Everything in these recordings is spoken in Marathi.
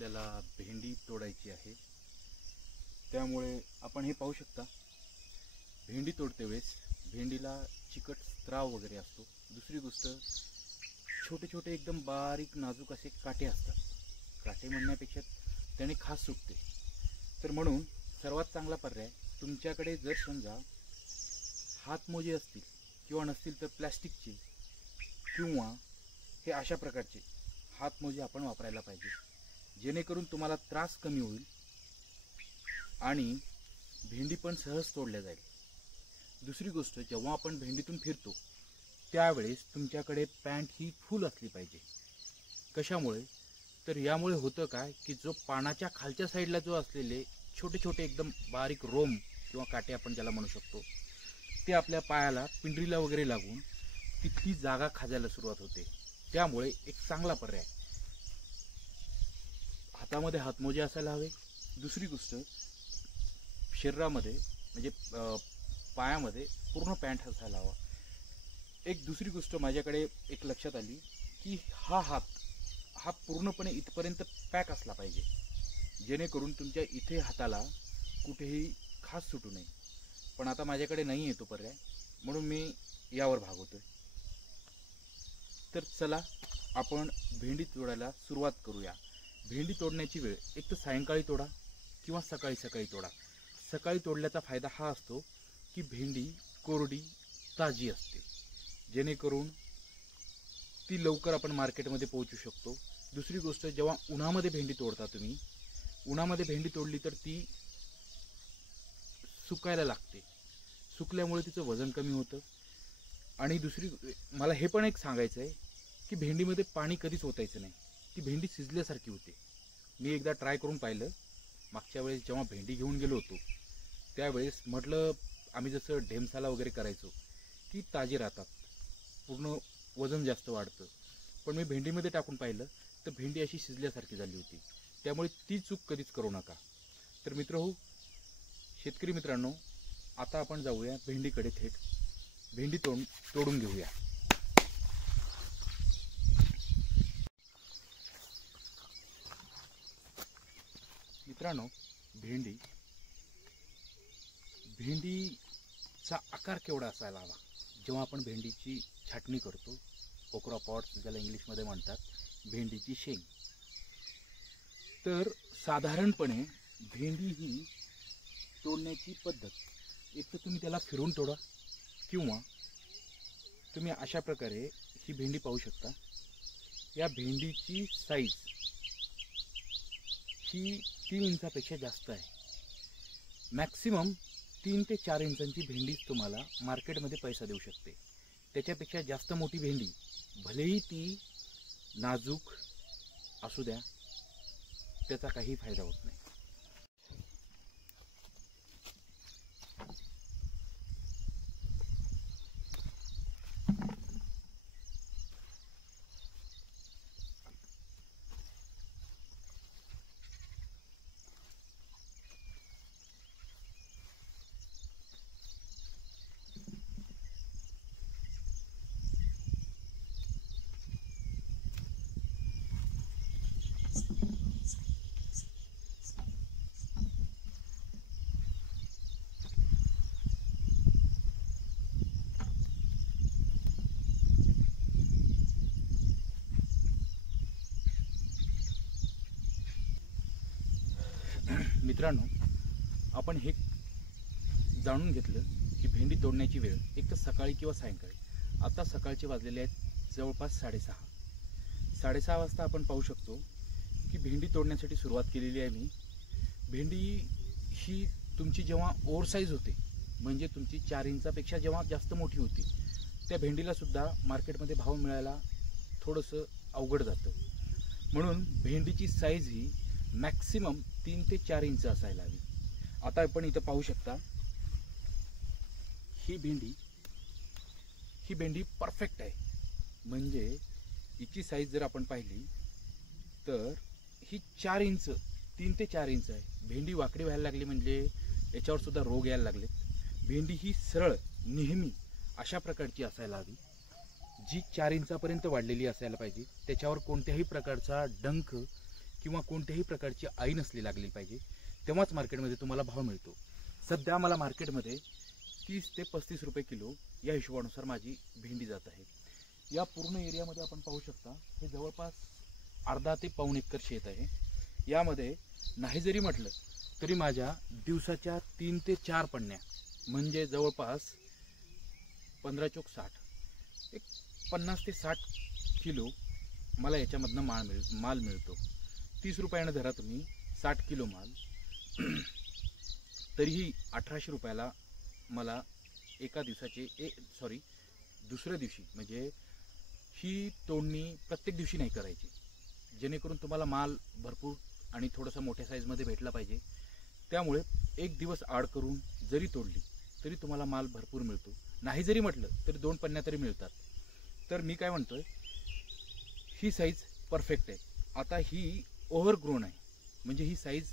आपल्याला भेंडी तोडायची आहे। त्यामुळे आपण हे पाहू शकता, भेंडी तोडते वेळेस भेंडीला चिकट स्त्राव वगैरे असतो। दुसरी गोष्ट, छोटे छोटे एकदम बारीक नाजूक असे काटे असतात। काटे म्हणण्यापेक्षा त्याने खास सुटते। तर म्हणून सर्वात चांगला पर्याय, तुमच्याकडे जर समजा हातमोजे असतील किंवा नसतील तर प्लास्टिकचे किंवा हे अशा प्रकारचे हातमोजे आपण वापरायला पाहिजे, जेणेकरून तुम्हाला त्रास कमी होईल आणि भेंडी पण सहज तोडल्या जाईल। दुसरी गोष्ट, जेव्हा आपण भेंडीतून फिरतो त्यावेळेस तुमच्याकडे पॅन्ट ही फुल असली पाहिजे। कशामुळे? तर यामुळे होतं काय की जो पानाच्या खालच्या साईडला जो असलेले छोटे छोटे एकदम बारीक रोम किंवा काटे आपण ज्याला म्हणू शकतो, ते आपल्या पायाला पिंडरीला वगैरे लागून तिथली जागा खाजायला सुरुवात होते। त्यामुळे एक चांगला पर्याय, हातामध्ये हातमोजे असायला हवे। दुसरी गोष्ट, शरीरामध्ये म्हणजे पायामध्ये पूर्ण पॅन्ट असायला हवा। एक दुसरी गोष्ट माझ्याकडे एक लक्षात आली की हा पूर्णपणे इथपर्यंत पॅक असला पाहिजे, जेणेकरून तुमच्या इथे हाताला कुठेही खास सुटू नये। पण आता माझ्याकडे नाही आहे तो पर्याय, म्हणून मी यावर भागवतोय। तर चला आपण भेंडी तोडायला सुरुवात करूया। भेंडी तोडण्याची वेळ एक तर सायंकाळी तोडा किंवा सकाळी तोडा। सकाळी तोडल्याचा फायदा हा असतो की भेंडी कोरडी ताजी असते, जेणेकरून ती लवकर आपण मार्केटमध्ये पोहोचू शकतो। दुसरी गोष्ट, जेव्हा उन्हामध्ये भेंडी तोडता तुम्ही, उन्हामध्ये भेंडी तोडली तर ती सुकायला लागते, सुकल्यामुळे तिचं वजन कमी होतं। आणि दुसरी, मला हे पण एक सांगायचं आहे की भेंडीमध्ये पाणी कधीच ओतायचं नाही, ती भेंडी शिजल्यासारखी होते। मी एकदा ट्राय करून पाहिलं, मागच्या वेळेस जेव्हा भेंडी घेऊन गेलो होतो त्यावेळेस म्हटलं, आम्ही जसं ढेमसाला वगैरे करायचो की ताजी राहतात, पूर्ण वजन जास्त वाढतं, पण मी भेंडीमध्ये टाकून पाहिलं तर भेंडी अशी शिजल्यासारखी झाली होती। त्यामुळे ती चूक कधीच करू नका। तर मित्रहो, शेतकरी मित्रांनो, आता आपण जाऊया भेंडीकडे, थेट भेंडी तोडून घेऊया। मित्रांनो, भेंडीचा आकार केवढा असायला हवा? जेव्हा आपण भेंडीची छाटणी करतो, ओकरा पॉट्स ज्याला इंग्लिशमध्ये म्हणतात, भेंडीची शेंग, तर साधारणपणे भेंडी ही तोडण्याची पद्धत, एक तर तुम्ही त्याला फिरून तोडा किंवा तुम्ही अशा प्रकारे ही भेंडी पाहू शकता। या भेंडीची साईज ही 3 इंचापेक्षा जास्त आहे। मॅक्सिमम 3 ते 4 इंचांची भेंडी तुम्हाला मार्केटमध्ये पैसा देऊ शकते। त्याच्यापेक्षा जास्त मोठी भेंडी, भलेही ती नाजूक असू द्या, त्याचा काही फायदा होत नाही। मित्रांनो, आपण हे जाणून घेतलं की भेंडी तोडण्याची वेळ एक तर सकाळी किंवा सायंकाळी। आता सकाळचे वाजलेले आहेत जवळपास 6:30 वाजता आपण पाहू शकतो की भेंडी तोडण्यासाठी सुरुवात केलेली आहे मी। भेंडी ही तुमची जेव्हा ओव्हर साईज होते, म्हणजे तुमची 4 इंचापेक्षा जेव्हा जास्त मोठी होती, त्या भेंडीला सुद्धा मार्केटमध्ये भाव मिळायला थोडंसं अवघड जातं। म्हणून भेंडीची साईज ही मॅक्सिमम 3 ते 4 इंच असायला हवी। आता आपण इथं पाहू शकता, ही भेंडी परफेक्ट आहे। म्हणजे हिची साईज जर आपण पाहिली तर ही 4 इंच, 3 ते 4 इंच आहे। भेंडी वाकडी व्हायला लागली म्हणजे याच्यावर सुद्धा रोग यायला लागलेत। भेंडी ही सरळ नेहमी अशा प्रकारची असायला हवी, जी 4 इंचापर्यंत वाढलेली असायला पाहिजे। त्याच्यावर कोणत्याही प्रकारचा डंख किंवा कोणत्याही प्रकारची आई नसली लागली पाहिजे, तेव्हाच मार्केटमध्ये तुम्हाला भाव मिळतो. सध्या मला मार्केटमध्ये 30 ते 35 रुपये किलो या हिशोबानुसार माझी भेंडी जात आहे. या पूर्ण एरियामध्ये आपण पाहू शकता, हे जवळपास अर्धा ते पाऊण एकर शेत आहे. यामध्ये नाही जरी म्हटलं तरी माझ्या दिवसाच्या 3 ते 4 पन्न्या म्हणजे जवळपास 15 चोक 60 एक 50 ते 60 किलो मला याच्यामधनं माल मिळतो. 30 रुपयानं धरा तुम्ही 60 किलो माल, तरीही 1800 रुपयाला मला एका दिवसाचे दुसऱ्या दिवशी, म्हणजे ही तोडणी प्रत्येक दिवशी नाही करायची, जेणेकरून तुम्हाला माल भरपूर आणि थोडासा मोठ्या साईजमध्ये भेटला पाहिजे. त्यामुळे एक दिवस आड करून जरी तोडली तरी तुम्हाला माल भरपूर मिळतो. नाही जरी म्हटलं तरी 2 पन्न्या तरी मिळतात. तर मी काय म्हणतोय, ही साईज परफेक्ट आहे. आता ही ओव्हरग्रोन आहे, म्हणजे ही साईज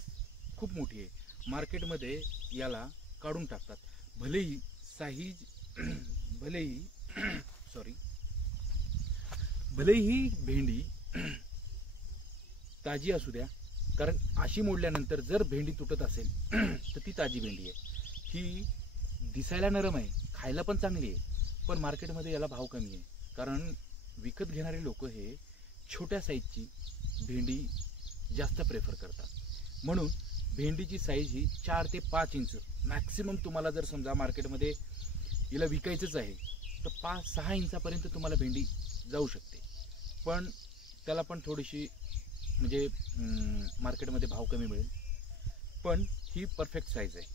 खूप मोठी आहे. मार्केटमध्ये याला काढून टाकतात. भलेही ही भेंडी ताजी असू द्या, कारण अशी मोडल्यानंतर जर भेंडी तुटत असेल तर ती ताजी भेंडी आहे. ही दिसायला नरम आहे, खायला पण चांगली आहे, पण मार्केटमध्ये याला भाव कमी आहे. कारण विकत घेणारे लोक हे छोट्या साईजची भेंडी जास्त प्रेफर करतात. म्हणून भेंडीची साईज ही 4 ते 5 इंच मॅक्सिमम. तुम्हाला जर समजा मार्केटमध्ये हिला विकायचंच आहे तर 5-6 इंचापर्यंत तुम्हाला भेंडी जाऊ शकते, पण त्याला पण थोडीशी म्हणजे मार्केटमध्ये भाव कमी मिळेल. पण ही परफेक्ट साईज आहे.